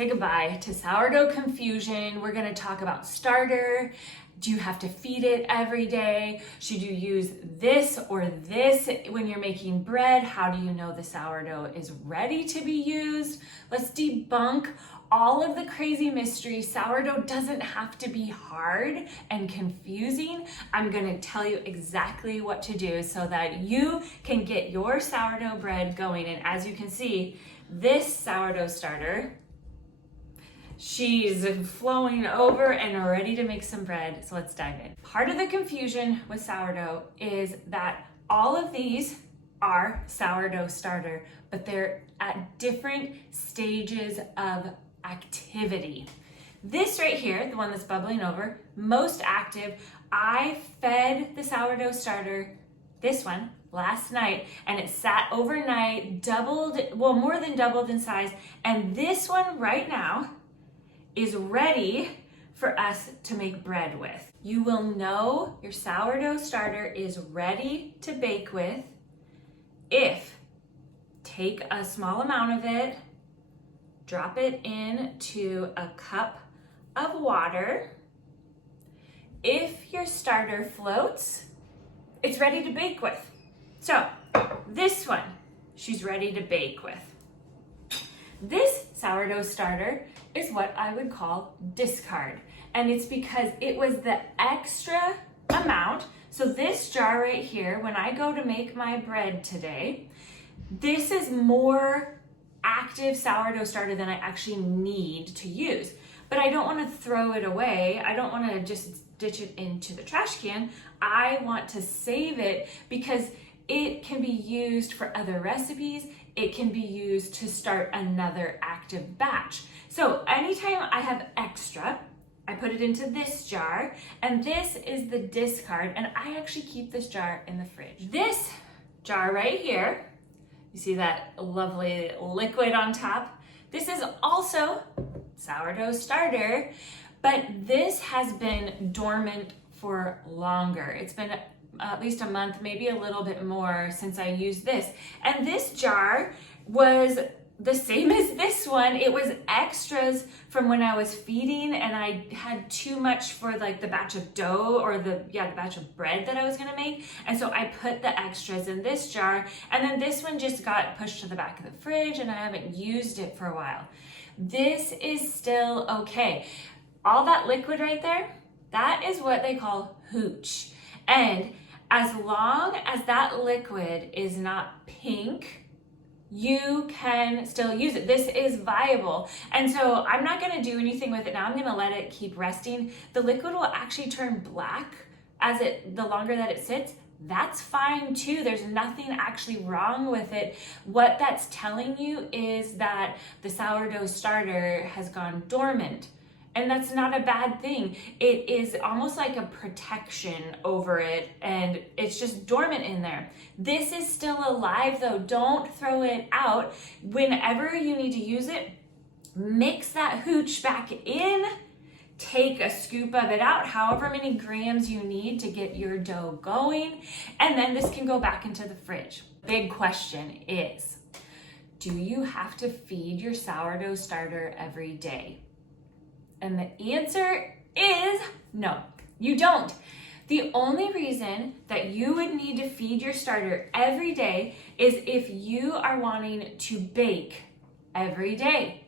say goodbye to sourdough confusion. We're gonna talk about starter. Do you have to feed it every day? Should you use this or this when you're making bread? How do you know the sourdough is ready to be used? Let's debunk all of the crazy mysteries. Sourdough doesn't have to be hard and confusing. I'm gonna tell you exactly what to do so that you can get your sourdough bread going. And as you can see, this sourdough starter, she's flowing over and ready to make some bread. So let's dive in. Part of the confusion with sourdough is that all of these are sourdough starter, but they're at different stages of activity. This right here, the one that's bubbling over, most active, I fed the sourdough starter, this one, last night, and it sat overnight, doubled, well, more than doubled in size. And this one right now is ready for us to make bread with. You will know your sourdough starter is ready to bake with if take a small amount of it, drop it into a cup of water. If your starter floats, it's ready to bake with. So this one, she's ready to bake with. This sourdough starter is what I would call discard. And it's because it was the extra amount. So this jar right here, when I go to make my bread today, this is more active sourdough starter than I actually need to use. But I don't want to throw it away. I don't want to just ditch it into the trash can. I want to save it because it can be used for other recipes. It can be used to start another active batch. So anytime I have extra, I put it into this jar, and this is the discard, and I actually keep this jar in the fridge. This jar right here, you see that lovely liquid on top? This is also sourdough starter, but this has been dormant for longer. It's been at least a month, maybe a little bit more since I used this. And this jar was the same as this one. It was extras from when I was feeding and I had too much for like the batch of dough or the batch of bread that I was gonna make. And so I put the extras in this jar, and then this one just got pushed to the back of the fridge and I haven't used it for a while. This is still okay. All that liquid right there, that is what they call hooch. And as long as that liquid is not pink, you can still use it. This is viable. And so I'm not gonna do anything with it now. I'm gonna let it keep resting. The liquid will actually turn black the longer that it sits. That's fine too. There's nothing actually wrong with it. What that's telling you is that the sourdough starter has gone dormant. And that's not a bad thing. It is almost like a protection over it, and it's just dormant in there. This is still alive though. Don't throw it out. Whenever you need to use it, mix that hooch back in, take a scoop of it out, however many grams you need to get your dough going, and then this can go back into the fridge. Big question is, do you have to feed your sourdough starter every day? And the answer is no, you don't. The only reason that you would need to feed your starter every day is if you are wanting to bake every day.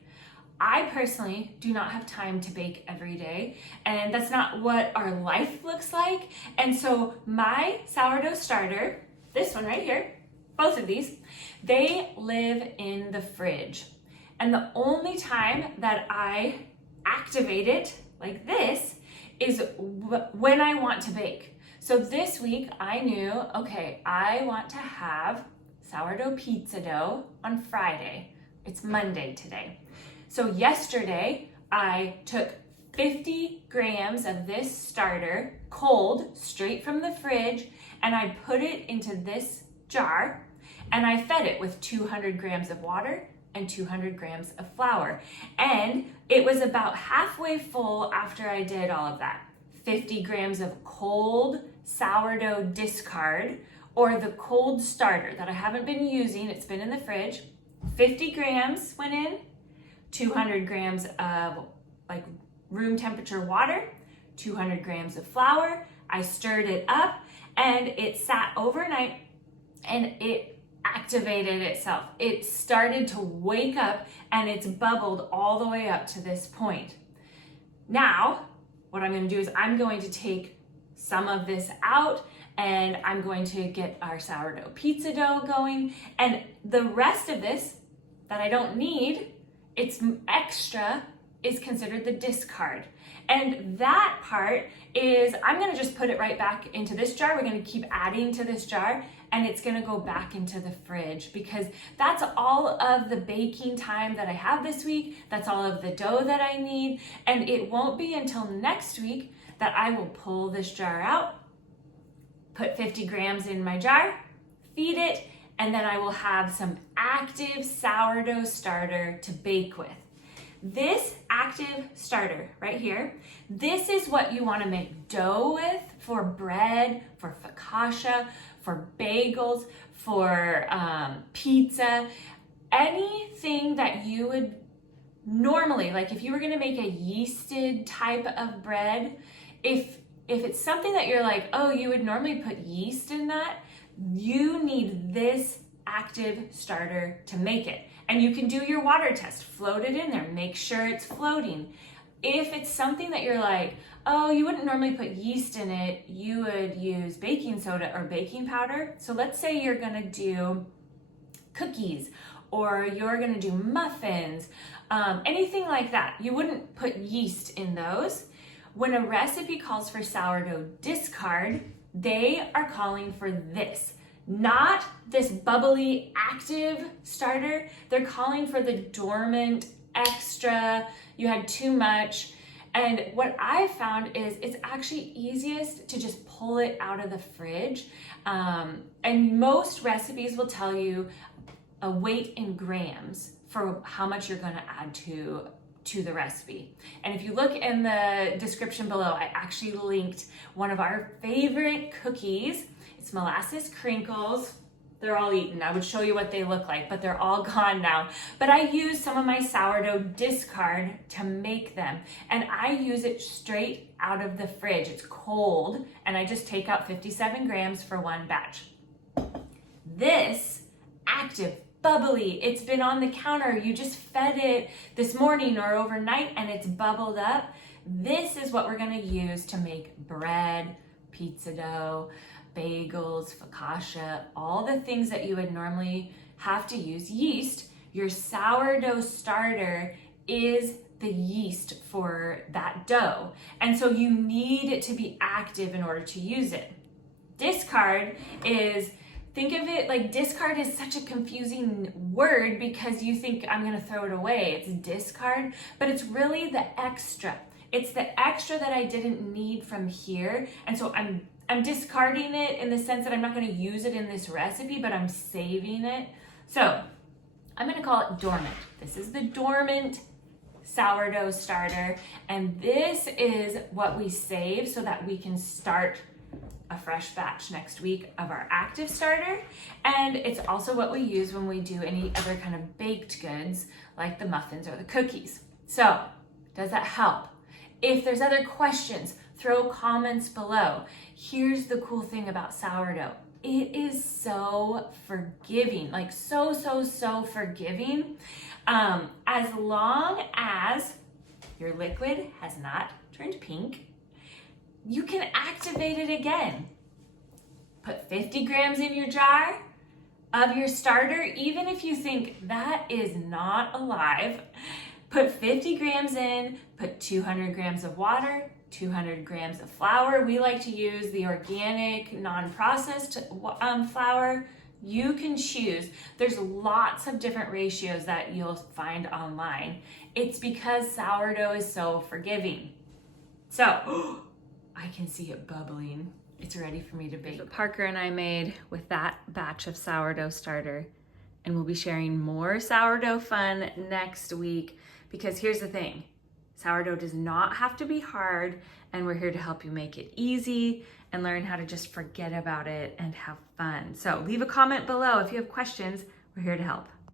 I personally do not have time to bake every day, and that's not what our life looks like. And so my sourdough starter, this one right here, both of these, they live in the fridge. And the only time that I activate it like this is when I want to bake. So this week I knew, okay, I want to have sourdough pizza dough on Friday. It's Monday today. So yesterday I took 50 grams of this starter, cold, straight from the fridge, and I put it into this jar, and I fed it with 200 grams of water and 200 grams of flour. And it was about halfway full after I did all of that. 50 grams of cold sourdough discard, or the cold starter that I haven't been using, it's been in the fridge. 50 grams went in, 200 grams of like room temperature water, 200 grams of flour. I stirred it up and it sat overnight and it activated itself. It started to wake up and it's bubbled all the way up to this point. Now, what I'm going to do is I'm going to take some of this out and I'm going to get our sourdough pizza dough going, and the rest of this that I don't need, it's extra, is considered the discard. And that part is, I'm gonna just put it right back into this jar. We're gonna keep adding to this jar and it's gonna go back into the fridge because that's all of the baking time that I have this week. That's all of the dough that I need. And it won't be until next week that I will pull this jar out, put 50 grams in my jar, feed it, and then I will have some active sourdough starter to bake with. This active starter right here, this is what you want to make dough with for bread, for focaccia, for bagels, for pizza, anything that you would normally, like if you were going to make a yeasted type of bread, if it's something that you're like, oh, you would normally put yeast in that, you need this active starter to make it. And you can do your water test, float it in there, make sure it's floating. If it's something that you're like, oh, you wouldn't normally put yeast in it, you would use baking soda or baking powder. So let's say you're gonna do cookies or you're gonna do muffins, anything like that. You wouldn't put yeast in those. When a recipe calls for sourdough discard, they are calling for this. Not this bubbly active starter. They're calling for the dormant extra, you had too much. And what I found is it's actually easiest to just pull it out of the fridge. And most recipes will tell you a weight in grams for how much you're gonna add to the recipe. And if you look in the description below, I actually linked one of our favorite cookies. It's molasses crinkles. They're all eaten. I would show you what they look like, but they're all gone now. But I use some of my sourdough discard to make them. And I use it straight out of the fridge. It's cold, and I just take out 57 grams for one batch. This active, bubbly, it's been on the counter. You just fed it this morning or overnight and it's bubbled up. This is what we're gonna use to make bread, pizza dough, bagels, focaccia, all the things that you would normally have to use yeast. Your sourdough starter is the yeast for that dough. And so you need it to be active in order to use it. Discard is, think of it like discard is such a confusing word because you think I'm gonna throw it away. It's discard, but it's really the extra. It's the extra that I didn't need from here. And so I'm discarding it in the sense that I'm not gonna use it in this recipe, but I'm saving it. So I'm gonna call it dormant. This is the dormant sourdough starter. And this is what we save so that we can start a fresh batch next week of our active starter. And it's also what we use when we do any other kind of baked goods like the muffins or the cookies. So does that help? If there's other questions, throw comments below. Here's the cool thing about sourdough. It is so forgiving, like so forgiving. As long as your liquid has not turned pink, you can activate it again. Put 50 grams in your jar of your starter, even if you think that is not alive. Put 50 grams in, put 200 grams of water, 200 grams of flour. We like to use the organic, non-processed flour. You can choose. There's lots of different ratios that you'll find online. It's because sourdough is so forgiving. So, I can see it bubbling. It's ready for me to bake. What Parker and I made with that batch of sourdough starter. And we'll be sharing more sourdough fun next week, because here's the thing. Sourdough does not have to be hard, and we're here to help you make it easy and learn how to just forget about it and have fun. So leave a comment below if you have questions. We're here to help.